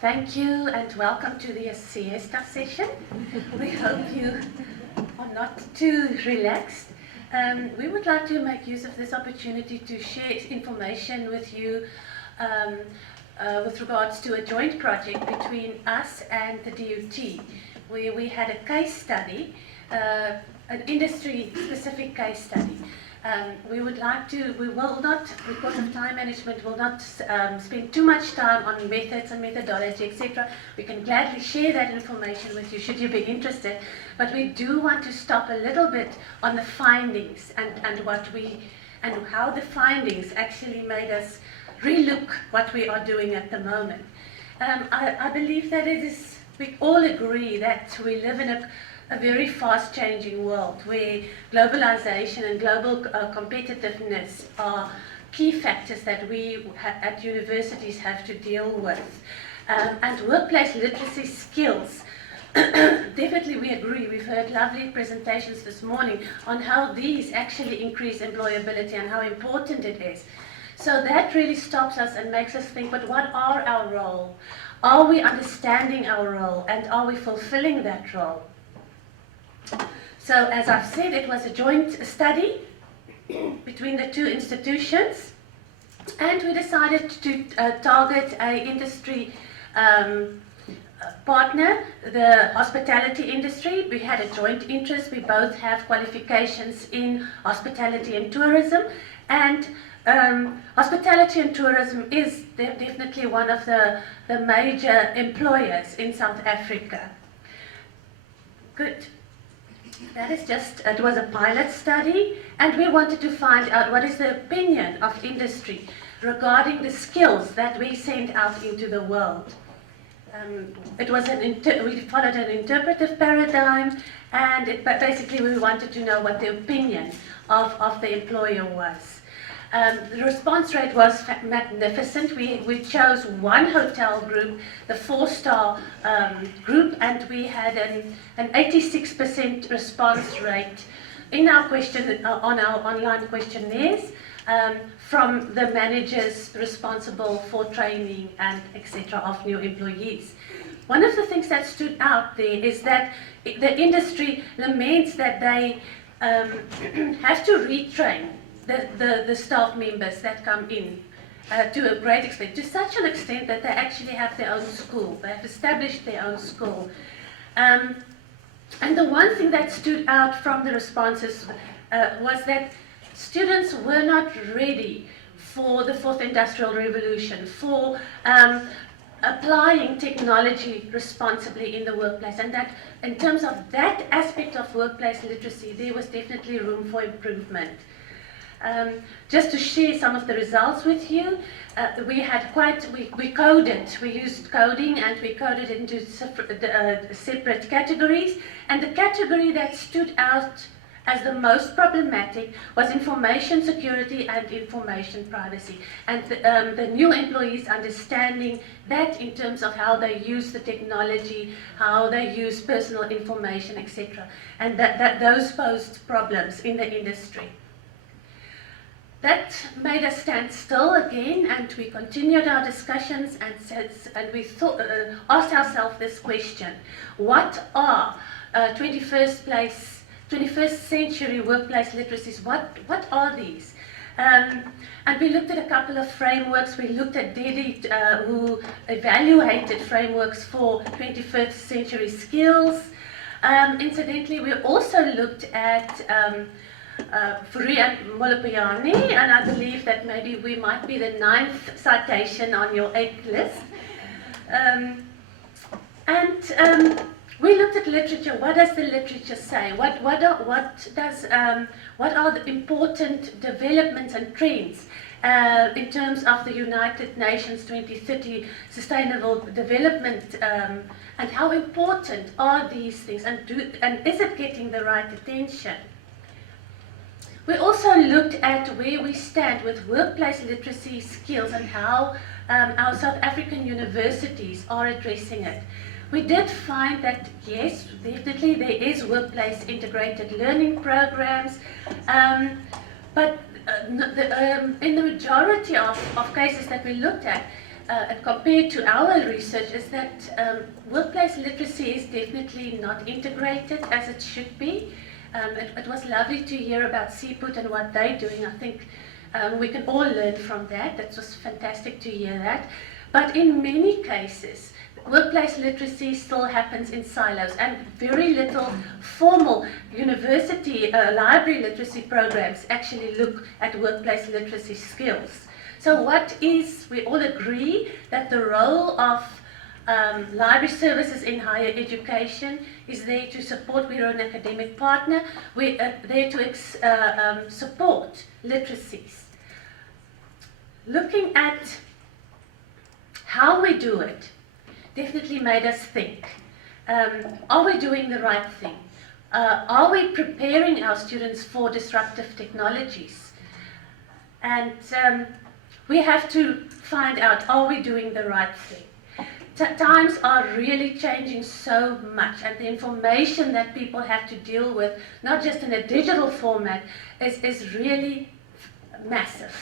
Thank you and welcome to the siesta session. We hope you are not too relaxed. We would like to make use of this opportunity to share information with you with regards to a joint project between us and the DUT, where we had a case study, an industry-specific case study. We will not, because of time management, will not spend too much time on methods and methodology, etc. We can gladly share that information with you should you be interested, but we do want to stop a little bit on the findings and how the findings actually made us relook what we are doing at the moment. I believe that we all agree that we live in a very fast-changing world where globalization and global competitiveness are key factors that we at universities have to deal with. And workplace literacy skills, definitely we agree. We've heard lovely presentations this morning on how these actually increase employability and how important it is. So that really stops us and makes us think, but what are our role? Are we understanding our role, and are we fulfilling that role? So, as I've said, it was a joint study between the two institutions, and we decided to target an industry partner, the hospitality industry. We had a joint interest. We both have qualifications in hospitality and tourism, and hospitality and tourism is definitely one of the major employers in South Africa. Good. That is it was a pilot study, and we wanted to find out what is the opinion of industry regarding the skills that we send out into the world. It was we followed an interpretive paradigm, and basically we wanted to know what the opinion of the employer was. The response rate was magnificent. We chose one hotel group, the 4-star group, and we had an 86% response rate in our on our online questionnaires from the managers responsible for training and etc. of new employees. One of the things that stood out there is that the industry laments that they have to retrain the staff members that come in to a great extent, to such an extent that they actually have their own school. They have established their own school. And the one thing that stood out from the responses was that students were not ready for the fourth industrial revolution, for applying technology responsibly in the workplace, and that in terms of that aspect of workplace literacy, there was definitely room for improvement. Just to share some of the results with you, we coded, we used coding, and we coded into separate categories, and the category that stood out as the most problematic was information security and information privacy, and the new employees understanding that in terms of how they use the technology, how they use personal information, etc., and that those posed problems in the industry. That made us stand still again, and we continued our discussions and we asked ourselves this question: what are 21st century workplace literacies? What are these? And we looked at a couple of frameworks. We looked at DEDI, who evaluated frameworks for 21st century skills. Incidentally, we also looked at Fourie and Molopyani, and I believe that maybe we might be the 9th citation on your 8th list. We looked at literature. What does the literature say? What are the important developments and trends in terms of the United Nations 2030 Sustainable Development, and how important are these things, and is it getting the right attention? We also looked at where we stand with workplace literacy skills and how our South African universities are addressing it. We did find that, yes, definitely there is workplace integrated learning programs, but in the majority of cases that we looked at, and compared to our research, is that workplace literacy is definitely not integrated as it should be. It was lovely to hear about CPUT and what they're doing. I think we can all learn from that. It was fantastic to hear that. But in many cases, workplace literacy still happens in silos, and very little formal university library literacy programs actually look at workplace literacy skills. So we all agree that the role of library services in higher education is there to support. We're an academic partner. We're there to support literacies. Looking at how we do it definitely made us think. Are we doing the right thing? Are we preparing our students for disruptive technologies? And we have to find out, are we doing the right thing? Times are really changing so much, and the information that people have to deal with, not just in a digital format, is really massive.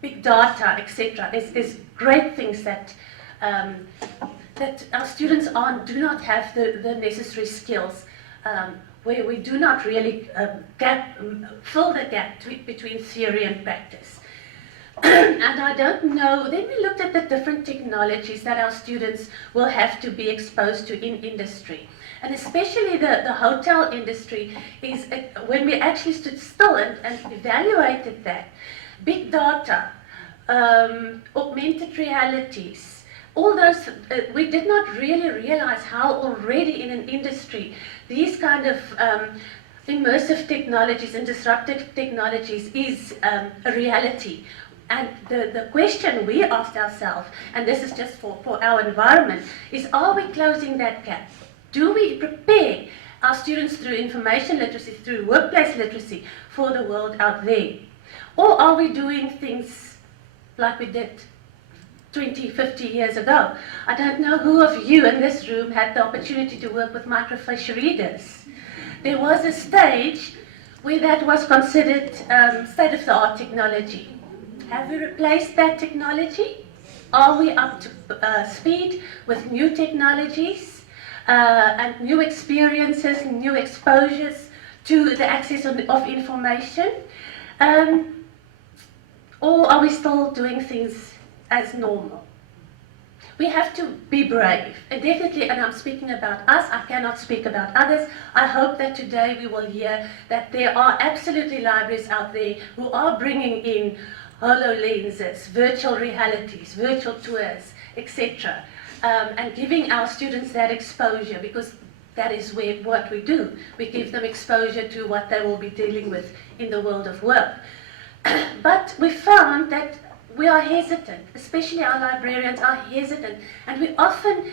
Big data, etc., is great things that our students do not have the necessary skills, where we do not really fill the gap between theory and practice. And I don't know, then we looked at the different technologies that our students will have to be exposed to in industry. And especially the hotel industry when we actually stood still and evaluated that, big data, augmented realities, all those, we did not really realize how already in an industry these kind of immersive technologies and disruptive technologies is a reality. And the question we asked ourselves, and this is just for our environment, is are we closing that gap? Do we prepare our students through information literacy, through workplace literacy, for the world out there? Or are we doing things like we did 20, 50 years ago? I don't know who of you in this room had the opportunity to work with microfiche readers. There was a stage where that was considered state-of-the-art technology. Have we replaced that technology? Are we up to speed with new technologies and new experiences, new exposures to the access of information? Or are we still doing things as normal? We have to be brave, and definitely, and I'm speaking about us, I cannot speak about others. I hope that today we will hear that there are absolutely libraries out there who are bringing in HoloLenses, virtual realities, virtual tours, etc., and giving our students that exposure, because that is what we do. We give them exposure to what they will be dealing with in the world of work. But we found that we are hesitant, especially our librarians are hesitant, and we often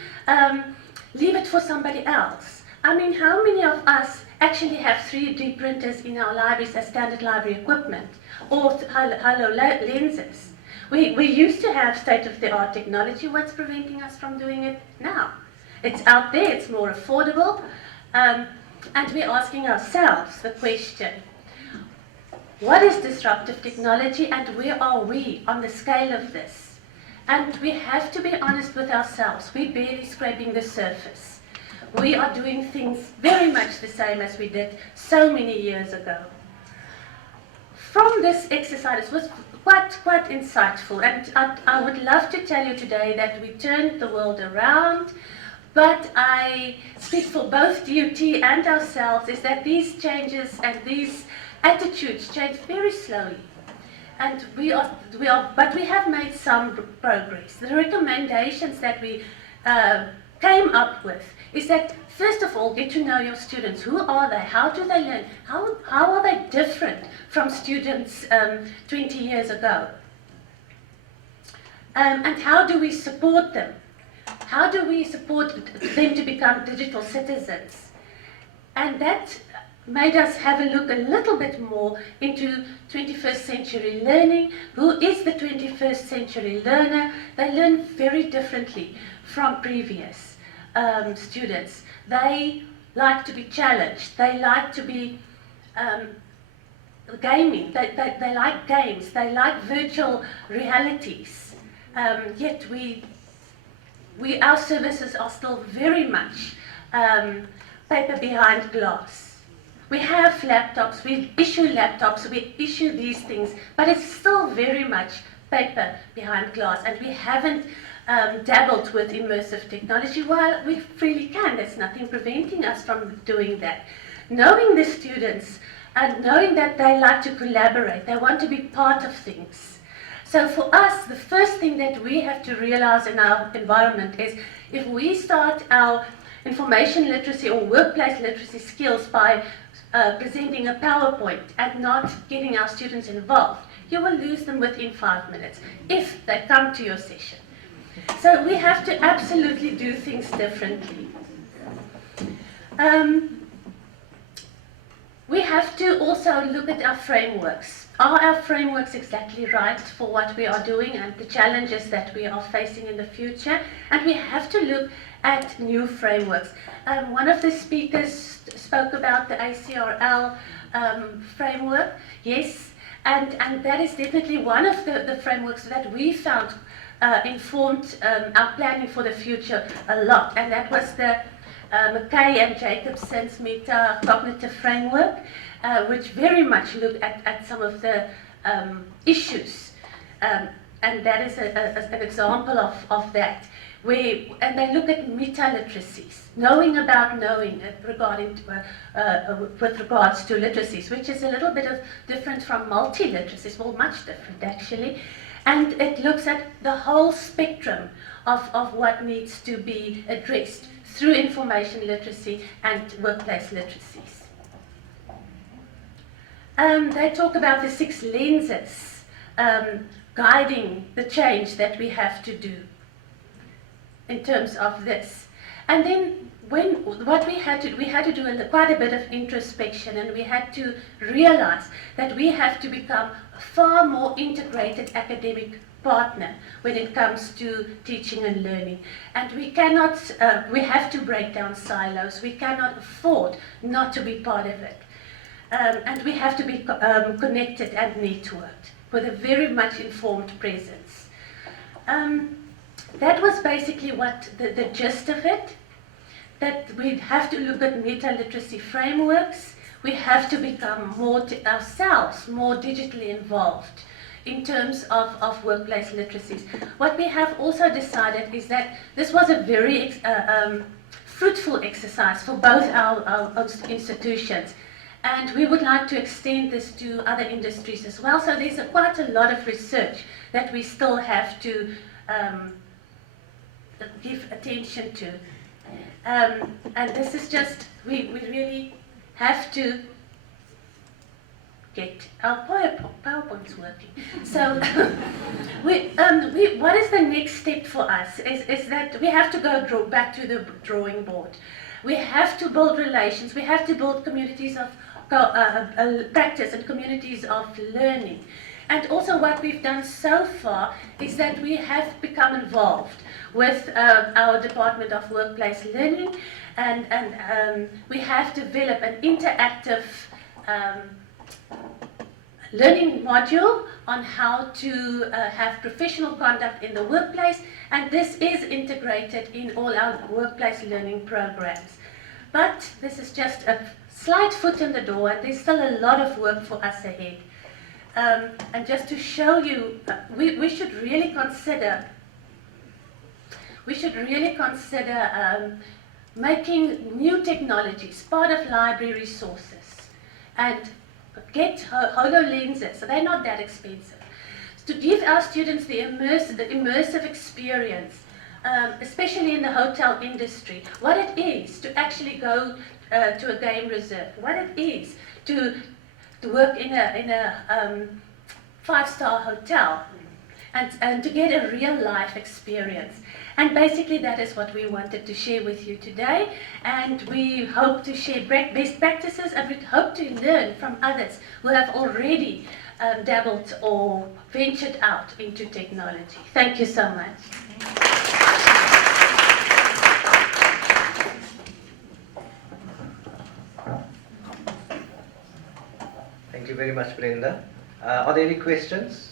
leave it for somebody else. I mean, how many of us actually have 3D printers in our libraries as standard library equipment, or HoloLenses? We used to have state-of-the-art technology. What's preventing us from doing it now? It's out there, it's more affordable, and we're asking ourselves the question, what is disruptive technology and where are we on the scale of this? And we have to be honest with ourselves. We're barely scraping the surface. We are doing things very much the same as we did so many years ago. From this exercise, it was quite insightful, and I would love to tell you today that we turned the world around, but I speak for both DUT and ourselves, is that these changes and these attitudes change very slowly, and but we have made some progress. The recommendations that we came up with is that, first of all, get to know your students. Who are they? How do they learn? How are they different from students 20 years ago? And how do we support them? How do we support them to become digital citizens? And that made us have a look a little bit more into 21st century learning. Who is the 21st century learner? They learn very differently from previous students. They like to be challenged. They like to be gaming. They like games. They like virtual realities. yet our services are still very much paper behind glass. We have laptops, we issue laptops, we issue these things, but it's still very much paper behind glass, and we haven't dabbled with immersive technology. While we freely can, there's nothing preventing us from doing that. Knowing the students and knowing that they like to collaborate, they want to be part of things. So for us, the first thing that we have to realize in our environment is if we start our information literacy or workplace literacy skills by presenting a PowerPoint and not getting our students involved, you will lose them within 5 minutes if they come to your session. So we have to absolutely do things differently. We have to also look at our frameworks. Are our frameworks exactly right for what we are doing and the challenges that we are facing in the future? And we have to look at new frameworks. One of the speakers spoke about the ACRL framework. Yes, and that is definitely one of the frameworks that we found informed our planning for the future a lot. And that was the McKay and Jacobson's meta-cognitive framework, which very much looked at some of the issues. And that is an example of that. And they look at meta-literacies, knowing about knowing with regards to literacies, which is a little bit different from multi-literacies, well, much different actually. And it looks at the whole spectrum of what needs to be addressed through information literacy and workplace literacies. They talk about the 6 lenses guiding the change that we have to do in terms of this. And then what we had to do quite a bit of introspection, and we had to realize that we have to become a far more integrated academic partner when it comes to teaching and learning. And we cannot, we have to break down silos. We cannot afford not to be part of it. And we have to be connected and networked with a very much informed presence. That was basically what the gist of it, that we have to look at meta-literacy frameworks. We have to become ourselves more digitally involved in terms of workplace literacies. What we have also decided is that this was a very fruitful exercise for both our institutions. And we would like to extend this to other industries as well. So there's quite a lot of research that we still have to give attention to. And this is just, we really have to get our PowerPoints working. So what is the next step for us is that we have to go back to the drawing board. We have to build relations. We have to build communities of practice and communities of learning. And also what we've done so far is that we have become involved with our Department of Workplace Learning, and we have developed an interactive learning module on how to have professional conduct in the workplace, and this is integrated in all our workplace learning programs. But this is just a slight foot in the door, and there's still a lot of work for us ahead. And just to show you, we should really consider making new technologies part of library resources, and get HoloLenses. So they're not that expensive, to give our students the immersive experience, especially in the hotel industry, what it is to actually go to a game reserve, what it is to work in a 5-star hotel, and to get a real life experience. And basically that is what we wanted to share with you today, and we hope to share best practices, and we hope to learn from others who have already dabbled or ventured out into technology. Thank you so much. Thank you very much, Brenda. Are there any questions?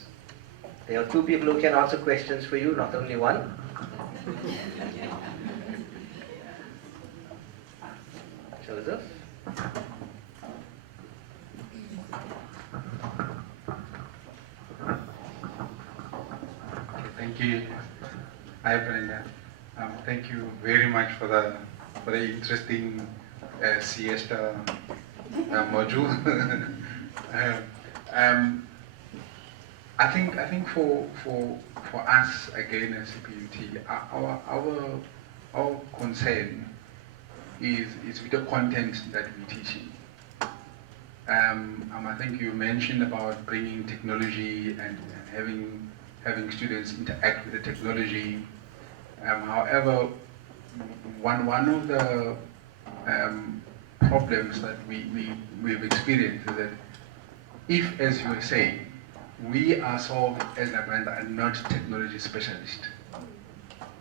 There are two people who can answer questions for you, not only one. Joseph? Thank you. Hi, Brenda. Thank you very much for the interesting siesta module. I think for us again as CPUT, our concern is with the content that we're teaching. I think you mentioned about bringing technology and having students interact with the technology. However, one of the problems that we've experienced is that if, as you were saying, we ourselves as a brand are not technology specialists,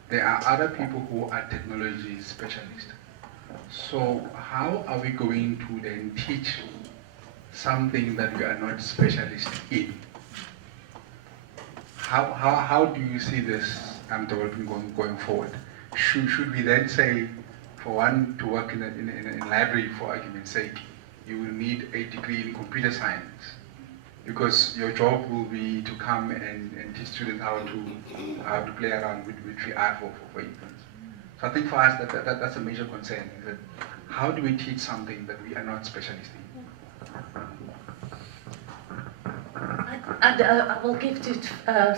there are other people who are technology specialists. So how are we going to then teach something that we are not specialists in? How do you see this developing going forward? Should we then say, for one to work in a library, for argument's sake, you will need a degree in computer science, because your job will be to come and teach students how to play around with VR, for instance. So I think for us that's a major concern, is that how do we teach something that we are not specialists in? I will give to,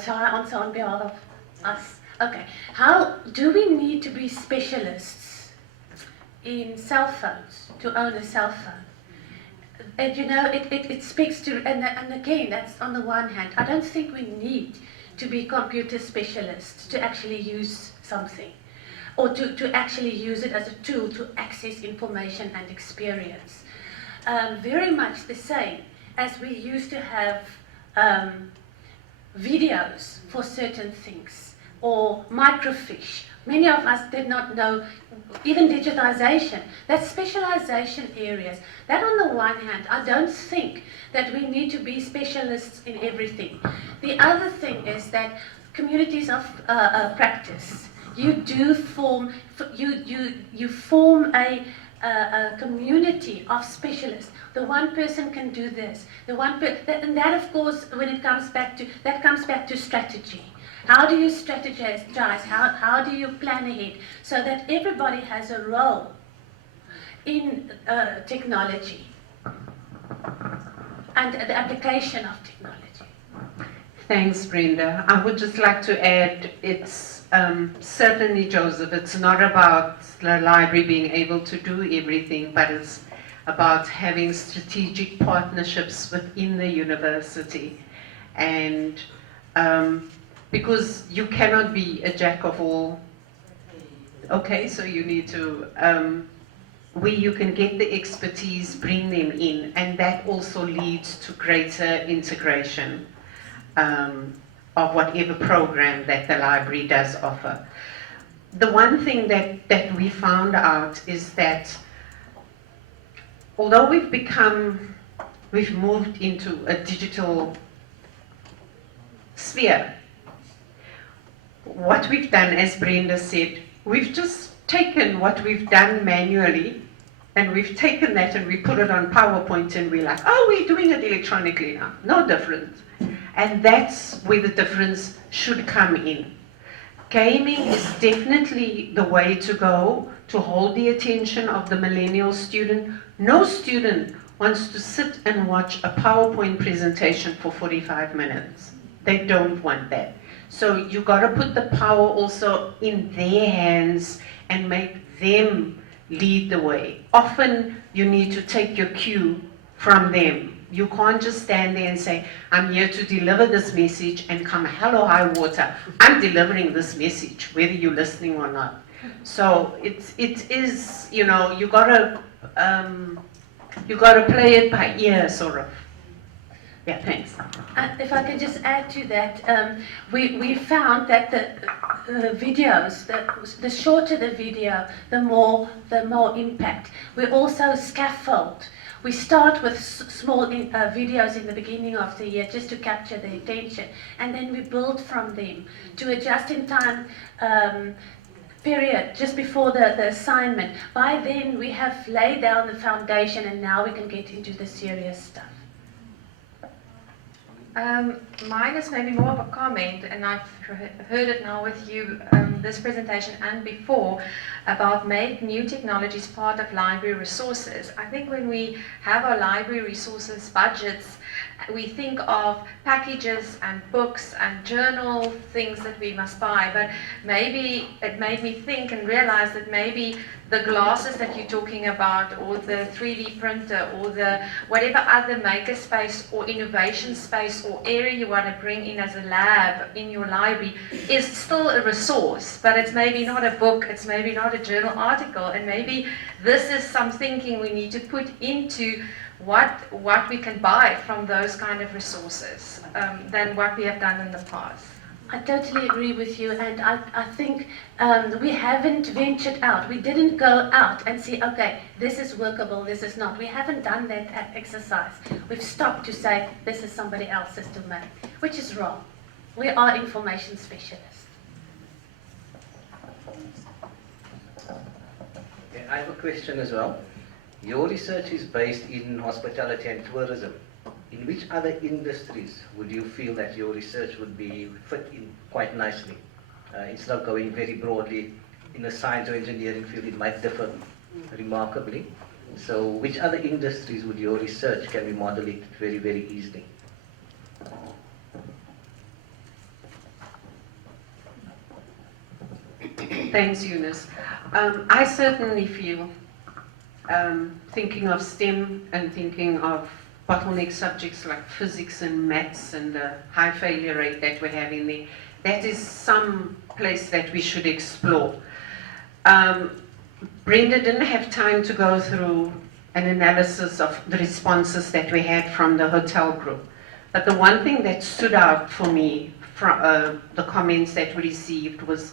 shall I answer on behalf of us? Okay. How do we need to be specialists in cell phones to own a cell phone? And you know, it speaks to, and again, that's on the one hand, I don't think we need to be computer specialists to actually use something, or to actually use it as a tool to access information and experience. Very much the same as we used to have videos for certain things, or microfiche. Many of us did not know, even digitization, that specialization areas. That on the one hand, I don't think that we need to be specialists in everything. The other thing is that communities of practice, you do form, you form a community of specialists. The one person can do this. And that, of course, when it comes back to strategy. How do you strategize? How do you plan ahead so that everybody has a role in technology and the application of technology? Thanks, Brenda. I would just like to add, it's certainly, Joseph, it's not about the library being able to do everything, but it's about having strategic partnerships within the university. And because you cannot be a jack of all, okay, so you need to, where you can get the expertise, bring them in, and that also leads to greater integration of whatever program that the library does offer. The one thing that we found out is that although we've moved into a digital sphere, what we've done, as Brenda said, we've just taken what we've done manually, and we've taken that and we put it on PowerPoint, and we're like, oh, we're doing it electronically now. No different. And that's where the difference should come in. Gaming is definitely the way to go to hold the attention of the millennial student. No student wants to sit and watch a PowerPoint presentation for 45 minutes. They don't want that. So you got to put the power also in their hands and make them lead the way. Often you need to take your cue from them. You can't just stand there and say, I'm here to deliver this message and come hell or high water. I'm delivering this message, whether you're listening or not. So it is, you know, you gotta play it by ear, sort of. Yeah, thanks. If I can just add to that, we found that the videos, the shorter the video, the more impact. We also scaffold We start with small videos in the beginning of the year just to capture the attention, and then we build from them to a just-in-time period just before the assignment. By then we have laid down the foundation, and now we can get into the serious stuff. Mine is maybe more of a comment, and I've heard it now with you, this presentation and before, about make new technologies part of library resources. I think when we have our library resources budgets, we think of packages and books and journal things that we must buy, but maybe it made me think and realize that maybe the glasses that you're talking about, or the 3D printer, or the whatever other maker space or innovation space or area you want to bring in as a lab in your library is still a resource, but it's maybe not a book, it's maybe not a journal article, and maybe this is some thinking we need to put into what we can buy from those kind of resources than what we have done in the past. I totally agree with you, and I think we haven't ventured out. We didn't go out and see, okay, this is workable, this is not. We haven't done that exercise. We've stopped to say, this is somebody else's domain, which is wrong. We are information specialists. Okay, I have a question as well. Your research is based in hospitality and tourism. In which other industries would you feel that your research would be fit in quite nicely? Instead of going very broadly in a science or engineering field, it might differ remarkably. So which other industries would your research can be modeled very, very easily? Thanks, Eunice. I certainly feel, thinking of STEM and thinking of bottleneck subjects like physics and maths and the high failure rate that we have in there, that is some place that we should explore. Brenda didn't have time to go through an analysis of the responses that we had from the hotel group. But the one thing that stood out for me from the comments that we received was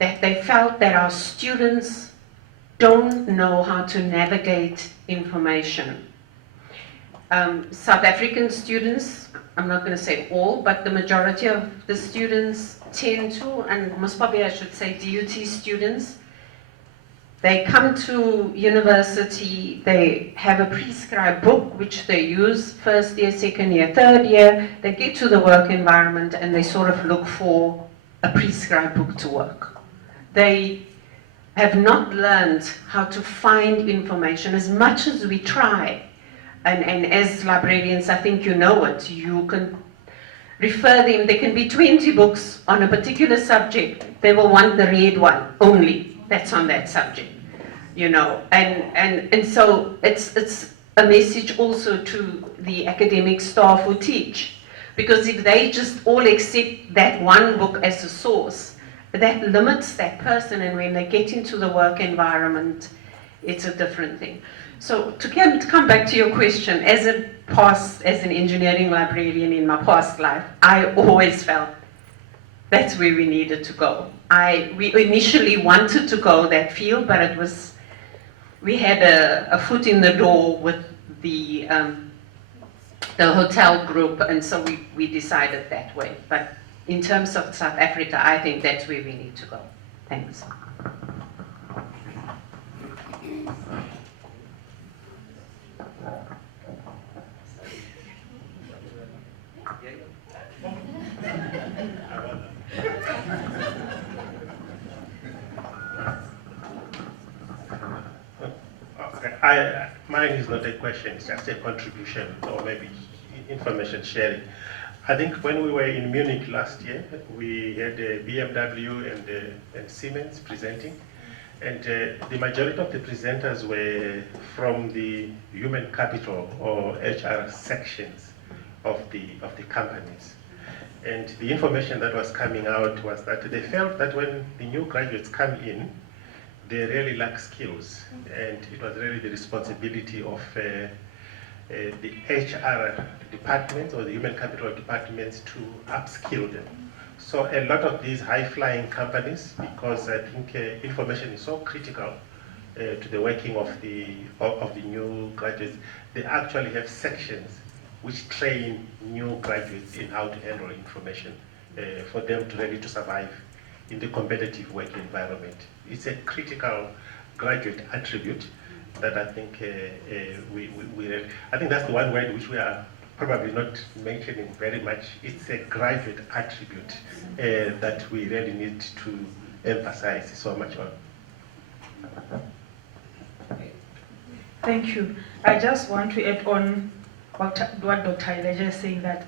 that they felt that our students don't know how to navigate information. South African students, I'm not going to say all, but the majority of the students tend to, and most probably I should say DUT students, they come to university, they have a prescribed book which they use first year, second year, third year, they get to the work environment and they sort of look for a prescribed book to work. They have not learned how to find information as much as we try. And as librarians, I think you know it, you can refer them, there can be 20 books on a particular subject, they will want the red one only, that's on that subject, you know. And so it's a message also to the academic staff who teach, because if they just all accept that one book as a source, that limits that person, and when they get into the work environment, it's a different thing. So to come back to your question, as an engineering librarian in my past life, I always felt that's where we needed to go. We initially wanted to go that field, but we had a foot in the door with the hotel group, and so we decided that way. But in terms of South Africa, I think that's where we need to go. Thanks. Mine is not a question, it's just a contribution or maybe information sharing. I think when we were in Munich last year, we had BMW and Siemens presenting, and the majority of the presenters were from the human capital or HR sections of the companies. And the information that was coming out was that they felt that when the new graduates come in, they really lack skills, and it was really the responsibility of the HR departments or the human capital departments to upskill them. So a lot of these high-flying companies, because I think information is so critical to the working of the new graduates, they actually have sections which train new graduates in how to handle information for them to ready to survive in the competitive work environment. It's a critical graduate attribute that I think I think that's the one word which we are probably not mentioning very much. It's a graduate attribute that we really need to emphasize so much on. Thank you. I just want to add on what Dr. Elijah is saying, that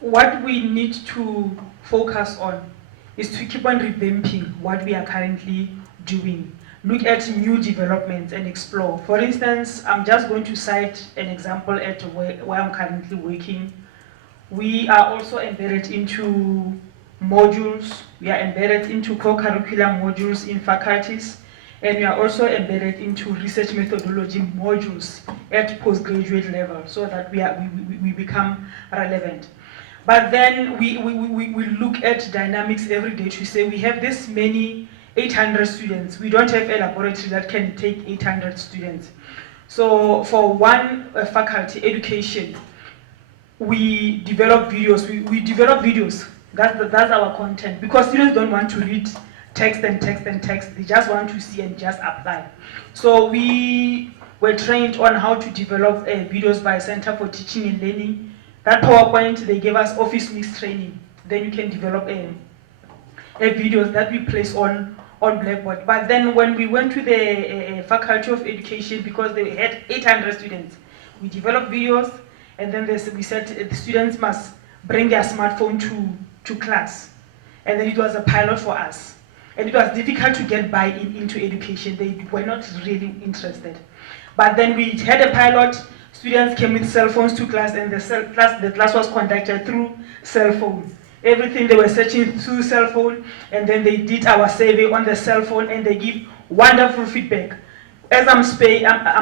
what we need to focus on is to keep on revamping what we are currently doing. Look at new developments and explore. For instance, I'm just going to cite an example at where I'm currently working. We are also embedded into modules. We are embedded into co-curricular modules in faculties. And we are also embedded into research methodology modules at postgraduate level so that we become relevant. But then we look at dynamics every day to say we have this many 800 students. We don't have a laboratory that can take 800 students. So for one faculty, education, we develop videos. We develop videos. That's our content, because students don't want to read text and text and text. They just want to see and just apply. So we were trained on how to develop videos by Center for Teaching and Learning. That PowerPoint, they gave us office mix training. Then you can develop a videos that we place on Blackboard. But then when we went to the Faculty of Education, because they had 800 students, we developed videos, and then we said the students must bring their smartphone to class. And then it was a pilot for us. And it was difficult to get buy-in into education. They were not really interested. But then we had a pilot. Students came with cell phones to class, and the class was conducted through cell phone. Everything they were searching through cell phone, and then they did our survey on the cell phone, and they give wonderful feedback. As I'm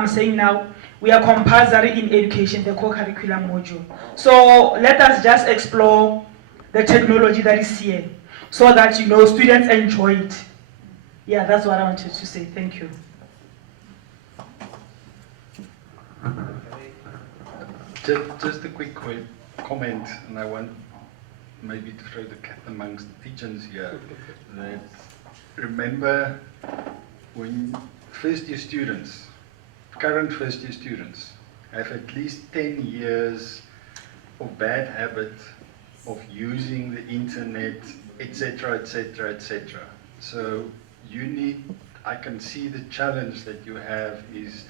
saying now, we are compulsory in education, the co-curricular module. So let us just explore the technology that is here, so that students enjoy it. Yeah, that's what I wanted to say. Thank you. Just a quick comment, and I want maybe to throw the cat amongst the pigeons here. That remember, when first-year students, current first-year students, have at least 10 years of bad habit of using the internet, etc., etc., etc. So I can see the challenge that you have is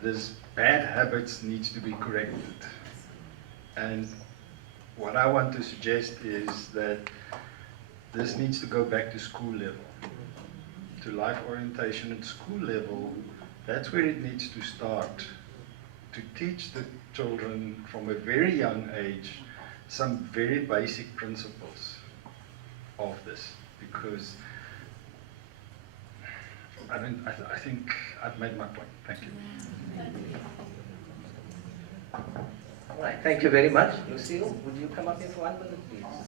this bad habits needs to be corrected. And what I want to suggest is that this needs to go back to school level, to life orientation at school level. That's where it needs to start, to teach the children from a very young age some very basic principles of this, because I think I've made my point. Thank you. All right, thank you very much. Lucille, would you come up here for 1 minute, please?